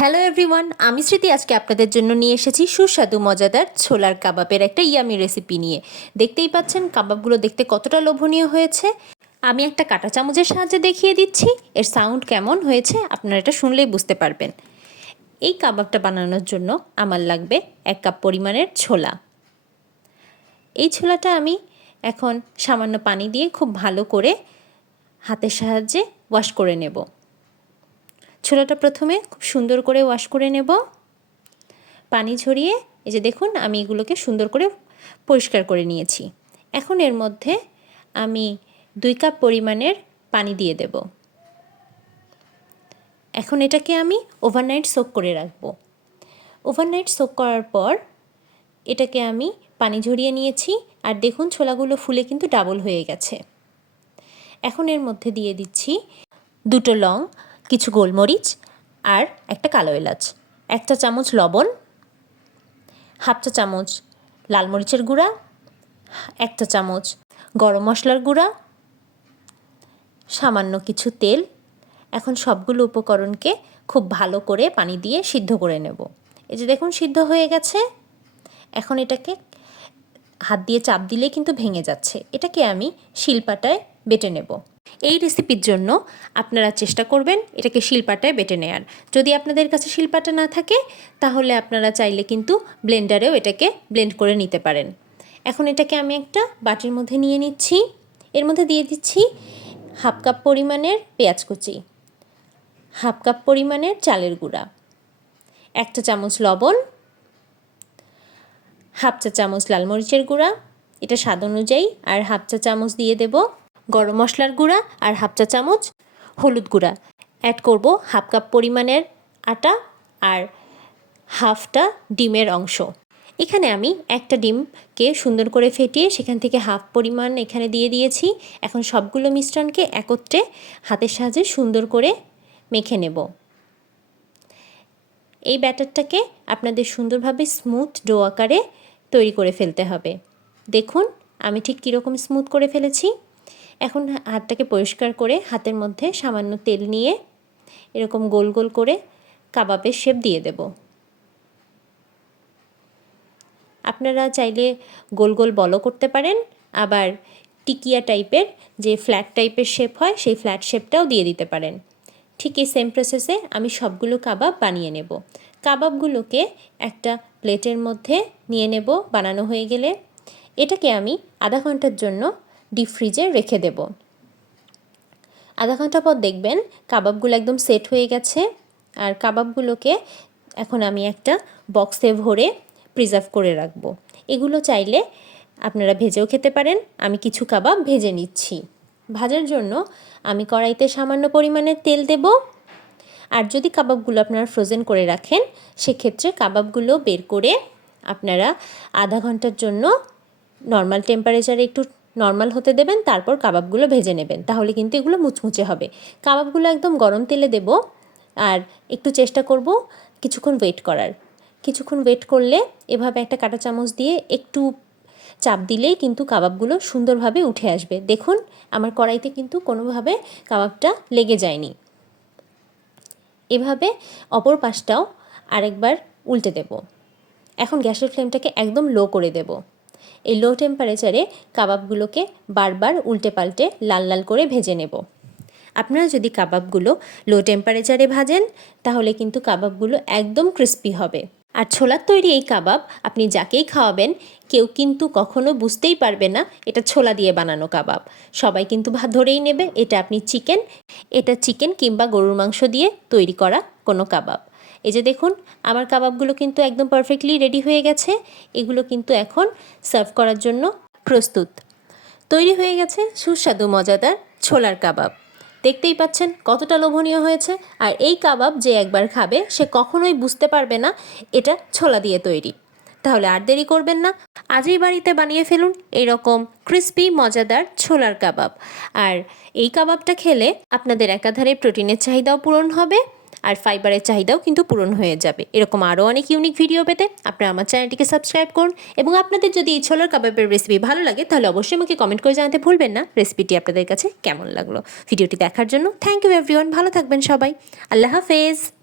Hello everyone আমি স্মৃতি। আজকে আপনাদের জন্য নিয়ে এসেছি সুস্বাদু, মজাদার ছোলার কাবাবের একটা ইয়ামি রেসিপি নিয়ে। দেখতেই পাচ্ছেন কাবাবগুলো দেখতে কতটা লোভনীয় হয়েছে। আমি একটা কাঁটা চামচের সাহায্যে দেখিয়ে দিচ্ছি। এর সাউন্ড কেমন হয়েছে আপনারা এটা শুনলেই বুঝতে পারবেন। এই কাবাবটা বানানোর জন্য আমার লাগবে এক কাপ পরিমাণের ছোলা। এই ছোলাটা আমি এখন সামান্য পানি দিয়ে খুব ভালো করে হাতের সাহায্যে ওয়াশ করে নেব। ছোলাটা প্রথমে খুব সুন্দর করে ওয়াশ করে নেব। পানি ঝরিয়ে, এই যে দেখুন, আমি এগুলোকে সুন্দর করে পরিষ্কার করে নিয়েছি। এখন এর মধ্যে আমি দুই কাপ পরিমাণের পানি দিয়ে দেব। এখন এটাকে আমি ওভারনাইট সোক করে রাখব। ওভারনাইট সোক করার পর এটাকে আমি পানি ঝরিয়ে নিয়েছি, আর দেখুন, ছোলাগুলো ফুলে কিন্তু ডাবল হয়ে গেছে। এখন এর মধ্যে দিয়ে দিচ্ছি দুটো লং কিছু গোলমরিচ আর একটা কালো এলাচ। এক চা চামচ লবণ, হাফ চা চামচ লাল মরিচের গুঁড়া এক চা চামচ গরম মশলার গুঁড়া, সামান্য কিছু তেল। এখন সবগুলো উপকরণকে খুব ভালো করে পানি দিয়ে সিদ্ধ করে নেব। এই যে দেখুন, সিদ্ধ হয়ে গেছে। এখন এটাকে হাত দিয়ে চাপ দিলে কিন্তু ভেঙে যাচ্ছে। এটাকে আমি শিলপাটায় বেটে নেব। এই রেসিপির জন্য আপনারা চেষ্টা করবেন এটাকে শিলপাটায় বেটে নেয়ার। যদি আপনাদের কাছে শিলপাটা না থাকে, তাহলে আপনারা চাইলে কিন্তু ব্লেন্ডারেও এটাকে ব্লেন্ড করে নিতে পারেন। এখন এটাকে আমি একটা বাটির মধ্যে নিয়ে নিচ্ছি। এর মধ্যে দিয়ে দিচ্ছি হাফ কাপ পরিমাণের পেঁয়াজ কুচি, হাফ কাপ পরিমাণের চালের গুঁড়া একটা চামচ লবণ, হাফ চা চামচ লাল মরিচের গুঁড়া, এটা স্বাদ অনুযায়ী, আর হাফ চা চামচ দিয়ে দেব গরম মশলার গুঁড়া আর হাফ চা চামচ হলুদ গুঁড়া। অ্যাড করব হাফ কাপ পরিমাণের আটা আর হাফটা ডিমের অংশ। এখানে আমি একটা ডিমকে সুন্দর করে ফেটিয়ে সেখান থেকে হাফ পরিমাণ এখানে দিয়ে দিয়েছি। এখন সবগুলো মিশ্রণকে একত্রে হাতের সাহায্যে সুন্দর করে মেখে নেব। এই ব্যাটারটাকে আপনাদের সুন্দরভাবে স্মুথ ডো আকারে তৈরি করে ফেলতে হবে। দেখুন আমি ঠিক কীরকম স্মুথ করে ফেলেছি। এখন হাতটাকে পরিষ্কার করে হাতের মধ্যে সামান্য তেল নিয়ে এরকম গোল গোল করে কাবাবের শেপ দিয়ে দেব। আপনারা চাইলে গোল গোল বলও করতে পারেন, আবার টিকিয়া টাইপের যে ফ্ল্যাট টাইপের শেপ হয়, সেই ফ্ল্যাট শেপটাও দিয়ে দিতে পারেন। ঠিক এই সেম প্রসেসে আমি সবগুলো কাবাব বানিয়ে নেব। কাবাবগুলোকে একটা প্লেটের মধ্যে নিয়ে নেব বানানো হয়ে গেলে। এটাকে আমি আধা ঘণ্টার জন্য ডিপ ফ্রিজে রেখে দেব। আধা ঘণ্টা পর দেখবেন কাবাবগুলো একদম সেট হয়ে গেছে। আর কাবাবগুলোকে এখন আমি একটা বক্সে ভরে প্রিজার্ভ করে রাখব। এগুলো চাইলে আপনারা ভেজেও খেতে পারেন। আমি কিছু কাবাব ভেজে নিচ্ছি। ভাজার জন্য আমি কড়াইতে সামান্য পরিমাণে তেল দেব। আর যদি কাবাবগুলো আপনারা ফ্রোজেন করে রাখেন, সেক্ষেত্রে কাবাবগুলো বের করে আপনারা আধা ঘণ্টার জন্য নর্মাল টেম্পারেচারে একটু নর্মাল হতে দেবেন, তারপর কাবাবগুলো ভেজে নেবেন। তাহলে কিন্তু এগুলো মুচমুচে হবে। কাবাবগুলো একদম গরম তেলে দেব, আর একটু চেষ্টা করব কিছুক্ষণ ওয়েট করার। কিছুক্ষণ ওয়েট করলে এভাবে একটা কাঁটা চামচ দিয়ে একটু চাপ দিলেই কিন্তু কাবাবগুলো সুন্দরভাবে উঠে আসবে। দেখুন, আমার কড়াইতে কিন্তু কোনোভাবে কাবাবটা লেগে যায়নি। এভাবে অপর পাশটাও আরেকবার উল্টে দেব। এখন গ্যাসের ফ্লেমটাকে একদম লো করে দেব। এই লো টেম্পারেচারে কাবাবগুলোকে বারবার উল্টে পাল্টে লাল লাল করে ভেজে নেব। আপনারা যদি কাবাবগুলো লো টেম্পারেচারে ভাজেন, তাহলে কিন্তু কাবাবগুলো একদম ক্রিস্পি হবে। আর ছোলার তৈরি এই কাবাব আপনি যাকেই খাওয়াবেন, কেউ কিন্তু কখনো বুঝতেই পারবে না এটা ছোলা দিয়ে বানানো কাবাব। সবাই কিন্তু ভা ধরেই নেবে এটা আপনি চিকেন এটা চিকেন কিংবা গরুর মাংস দিয়ে তৈরি করা কোনো কাবাব। এই যে দেখুন, আমার কাবাবগুলো কিন্তু একদম পারফেক্টলি রেডি হয়ে গেছে। এগুলো কিন্তু এখন সার্ভ করার জন্য প্রস্তুত। তৈরি হয়ে গেছে সুস্বাদু, মজাদার ছোলার কাবাব। দেখতেই পাচ্ছেন কতটা লোভনীয় হয়েছে। আর এই কাবাব যে একবার খাবে, সে কখনোই বুঝতে পারবে না এটা ছোলা দিয়ে তৈরি। তাহলে আর দেরি করবেন না। আজই বাড়িতে বানিয়ে ফেলুন এইরকম ক্রিস্পি মজাদার ছোলার কাবাব। আর এই কাবাবটা খেলে আপনাদের একাধারে প্রোটিনের চাহিদাও পূরণ হবে। আর ফাইবারের চাহিদাও কিন্তু পূরণ হয়ে যাবে। এরকম আরও অনেক ইউনিক ভিডিও পেতে আপনারা আমার চ্যানেলটিকে সাবস্ক্রাইব করুন এবং আপনাদের যদি এই ছোলার কাবাবের রেসিপি ভালো লাগে, তাহলে অবশ্যই আমাকে কমেন্ট করে জানাতে ভুলবেন না। রেসিপিটি আপনাদের কাছে কেমন লাগল? ভিডিওটি দেখার জন্য থ্যাংক ইউ এভরিওয়ান ভালো থাকবেন সবাই। আল্লাহ হাফেজ।